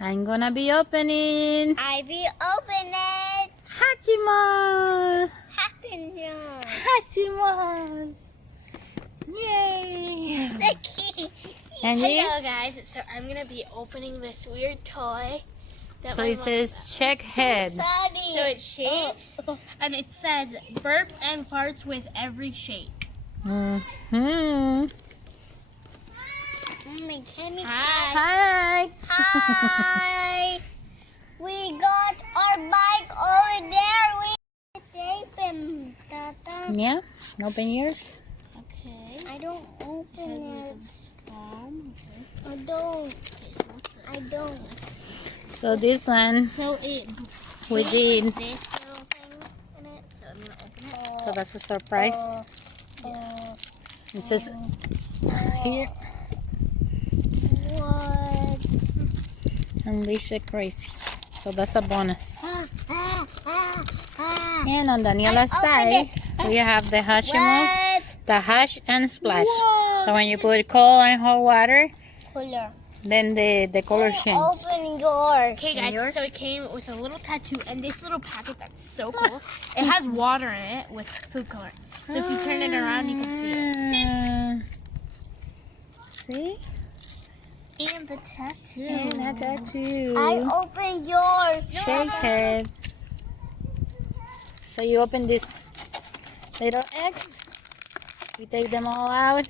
I'm gonna be opening I will open it. Hatchimals. Happiness. Hatchimals. Yay! The key. And you? Hello guys, so I'm gonna be opening this weird toy. That So my it mom says check head. Sunny. So it shakes, and it says burps and farts with every shake. Mm-hmm. Mommy, can we Hi. Hi. We got our bike over there. We tape him. Tata. Yeah. Open yours. Okay. I don't open it. I don't. Okay, so what's this? I don't. So this one So it we came did. with this little thing in it. So I'm gonna open it. So that's a surprise. It says here. What? Unleash the crazy. So that's a bonus. Ah, ah, ah. And on Daniela's side, we have the Hatchimals, What? the hash and splash. Whoa, So when you put cold and hot water, Color. then the color change. Open yours. Okay And guys, yours? so it came with a little tattoo and this little packet that's so cool. It has water in it with food color. So if you turn it around, you can see it. See? And the tattoo. And a tattoo. I open yours. Shake head. So you open this little eggs. We take them all out.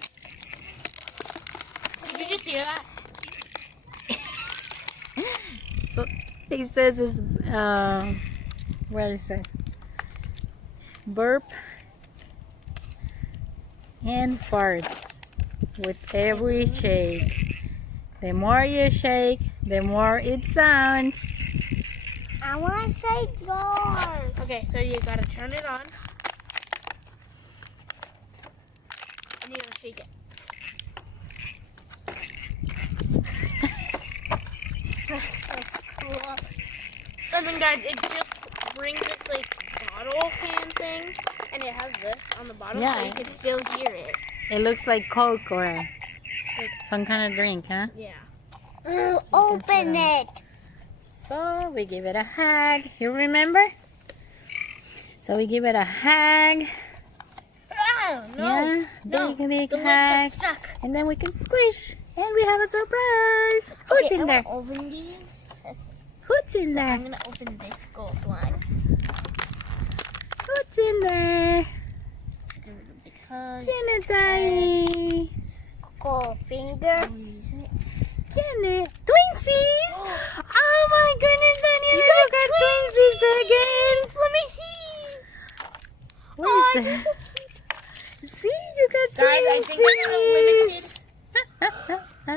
Did you just hear that? So it says it's what is it? Burp and fart with every shake. The more you shake, the more it sounds. I want to say yours. Okay, so you gotta turn it on. And you gotta shake it. That's so cool. And then guys, it just brings this like bottle can thing. And it has this on the bottom so Yeah. you can still hear it. It looks like Coke or some kind of drink, huh? Yeah. Open it. So we give it a hug. You remember? So we give it a hug. Oh, no. Yeah, No. big, big The lid hug. got stuck. And then we can squish. And we have a surprise. Who's in there? Open these. Who's in So I'm there? gonna open this gold one. Who's in there? Because Tiene tayo. Go fingers. use it. Tiene. Twinsies! Oh my goodness, Daniela, you got twinsies again. Let me see. What is that? See, you got Guys, I think I got a limited. twinsies. I think I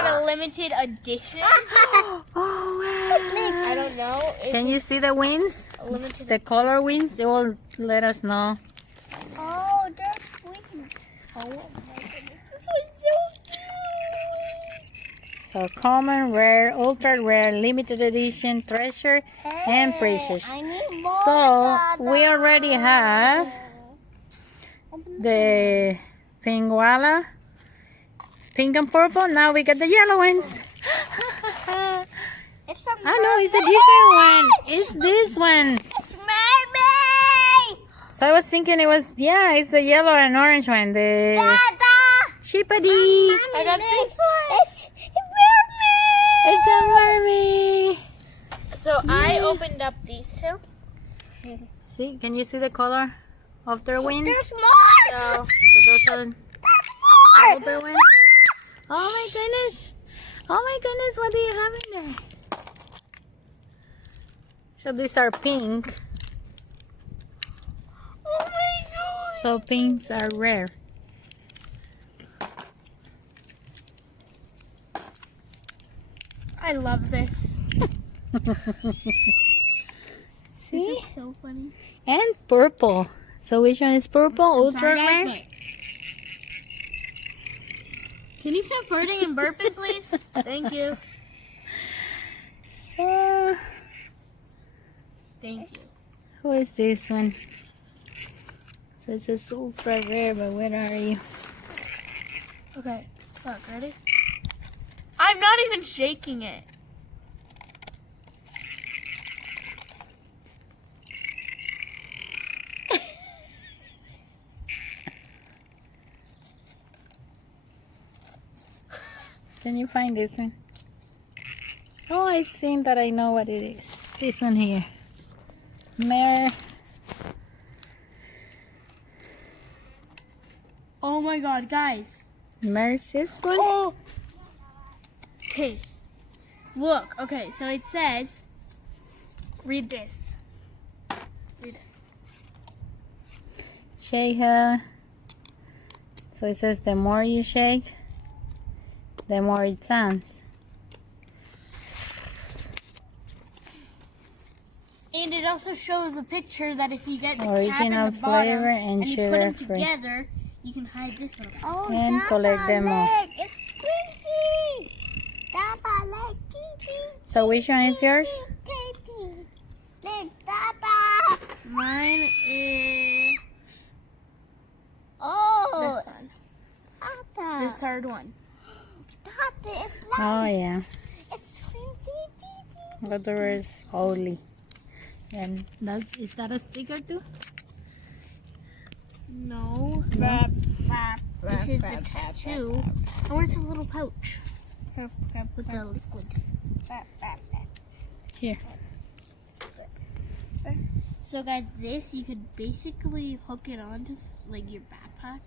got a limited edition. Oh, wow. I don't know. If Can you it's see the wings? a limited? The color wings? They will let us know. Oh, there's wings. Oh my goodness, this one's so cute. So common, rare, ultra rare, limited edition, treasure, and precious. I need more. So we already have the Pinguala, pink and purple. Now we got the yellow ones. It's a I know it's a different one. It's this one. It's mermaid. So I was thinking it was, yeah, it's the yellow and orange one. The Dada. Chippity. I got this. It's mermaid. It's a mermaid. So I opened up these two. See, can you see the color of their wings? There's more. So So those are There's more. older ones. Oh my goodness. Oh my goodness, what do you have in there? So these are pink. oh my god. So pinks are rare. I love this. See? It's so funny. And purple. So which one is purple? Ultra Sorry, guys, rare? but- Can you stop farting and burping, please? Thank you. So Thank you. who is this one? So it says ultra rare, but where are you? Okay, look, ready? I'm not even shaking it. Can you find this one? Oh, I think that I know what it is. This one here. Mare. Oh my god, guys. Mare's this one? Oh! Okay. Look, okay, so it says, read this. Read it. Shake her. So it says the more you shake, the more it sounds. And it also shows a picture that if you get the cap Original and the bottom flavor and you put sugar them free. together, you can hide this little. Oh, And collect them all. It's pretty. Papa, like kitty. So which one is yours? Kitty. Look, Papa. Mine is Oh, this one. Papa. The third one. Papa, it's Oh like yeah. it's 20. But the word is holy. And is that a sticker too? No. No? This is the tattoo. And where's the little pouch? With the liquid. Here. So guys, this you could basically hook it onto like your backpack.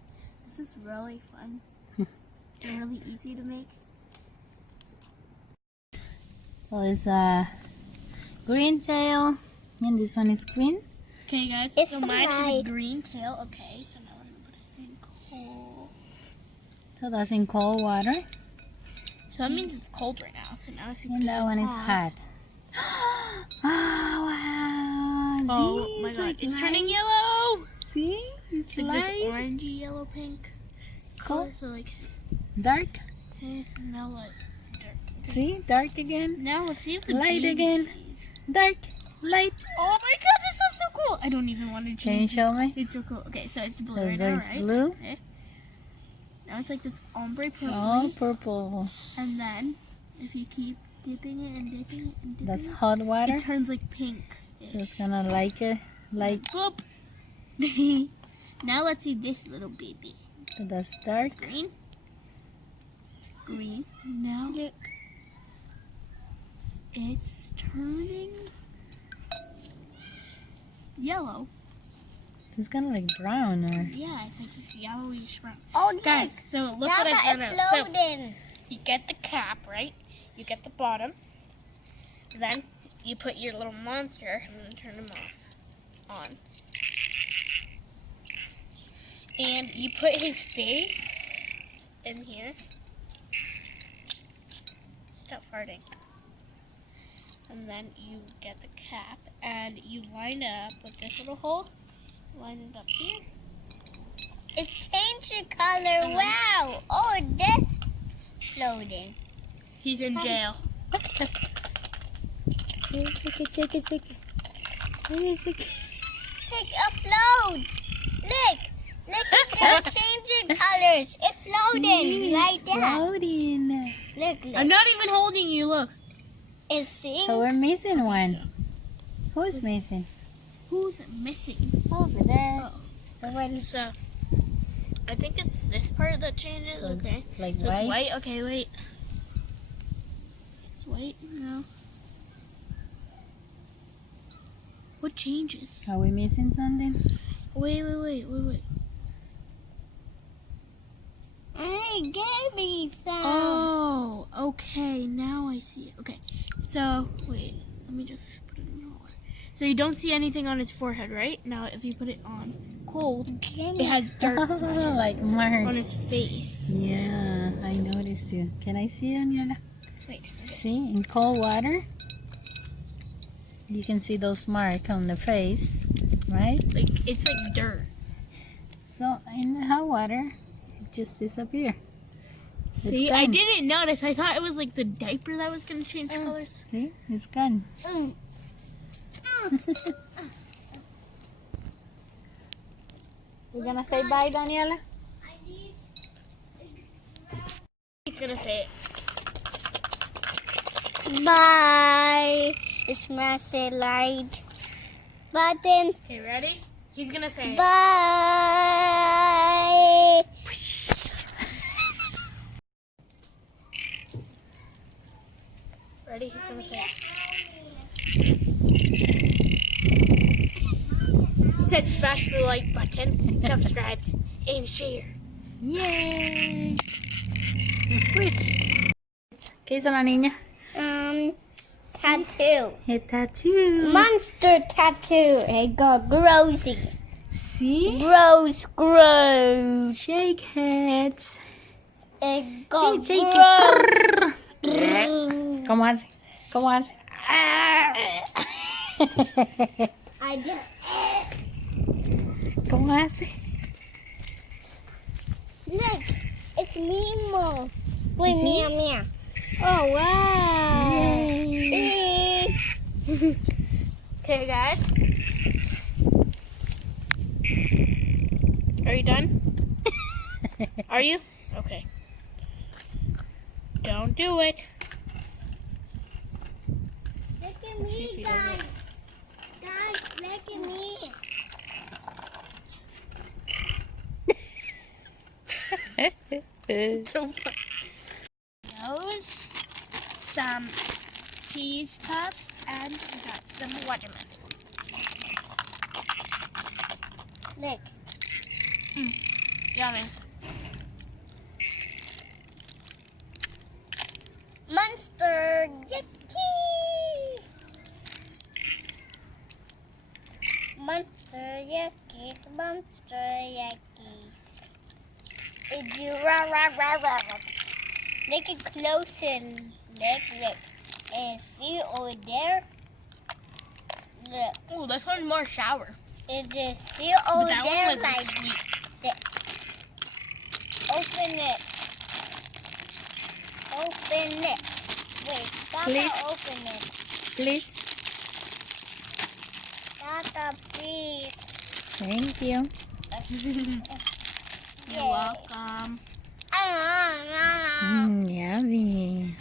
This is really fun and really easy to make. So it's a green tail, and this one is green. Okay, guys. It's so mine is a light. green tail. Okay, so now I'm gonna put it in cold. So that's in cold water, So that means it's cold right now. So now if you put and it that in one is hot. hot. Oh wow! Oh See, my god, like it's light. turning yellow. See, it's It's like this light. orangey yellow pink. Cool. So like, Dark. now like dark. See, dark again. Now let's see if the Light baby again. plays. Dark. Light. Oh my god, this one's so cool! I don't even want to Can you change. show me? It's so cool. Okay, so it's blue So right now, it's right? blue. Okay. Now it's like this ombre purple. Oh, purple. And then if you keep dipping it and dipping it and dipping That's it, hot water. it turns like pink. So it's gonna like it. Like Boop. Now let's see this little baby. that's dark. Green. Green. Now look. It's turning yellow. It's kind of like brown or. Yeah, it's like this yellowish brown. Oh, Guys, yes. so look what I found Papa, out. it's So floating. you get the cap, right? You get the bottom. Then you put your little monster and then turn him off. On. And you put his face in here. Stop farting. And then you get the cap and you line it up with this little hole. Line it up here. It's changing color. Wow. Oh, that's floating. He's in jail. Shake it, shake it, shake it. Hey, shake it. Look, it floats. Look. Look, it's changing colors. It's floating right there. Floating. Look, I'm not even holding you, look. It's seeing. So we're missing one. Who's missing? Who's missing? Over there. Oh. So what is? So, I think it's this part that changes. So Okay. it's like So white. it's white. Okay, wait. It's white now. What changes? Are we missing something? Wait. Hey, give me some. Oh, okay. Now I see it. Okay. So, wait. Let me just put it in order. So you don't see anything on his forehead, right? Now, if you put it on cold, Give it me. has dirt smudges like on marks. his face. Yeah, I noticed you. Can I see Daniela? Wait. See, in cold water, you can see those marks on the face, right? Like, it's like dirt. So in the hot water, it just disappear. See, gone. I didn't notice. I thought it was like the diaper that was going to change colors. See, it's gone. Mm. We're gonna say bye, Daniela. He's going to say it. Bye. Smash a like button. Okay, ready? He's going to say it. Bye. Ready? He's gonna say it. He said smash the like button, subscribe, and share. Yay! Which? ¿Qué hizo la niña? Tattoo. A tattoo. Monster tattoo. It got grossy. See? Gross. Shake heads. It got Sí, shake gross. it. ¿Cómo hace? ¿Cómo hace? I just. ¿Cómo hace? Look, it's Mimo. Wait, See? meow meow. Oh, wow. Yay. Okay, guys. Are you done? Are you? Okay. Don't do it. Look at Let's see me, if he does guys. it. Guys, look at me. So fun. Those, some cheese puffs, and we got some watermelon. Look. Yummy. Monster Yucky. Monster Yucky. Monster Yucky. If you rah rah rah rah rah. Look it closer. Look. And see over there? Look. Oh, this one's more sour. Is the see But over that there one was like sweet. this? Open it. Open it. Wait, Papa, Please. open it. Please. Papa, please. Thank you. You're welcome. Ah, ah, ah. Yummy.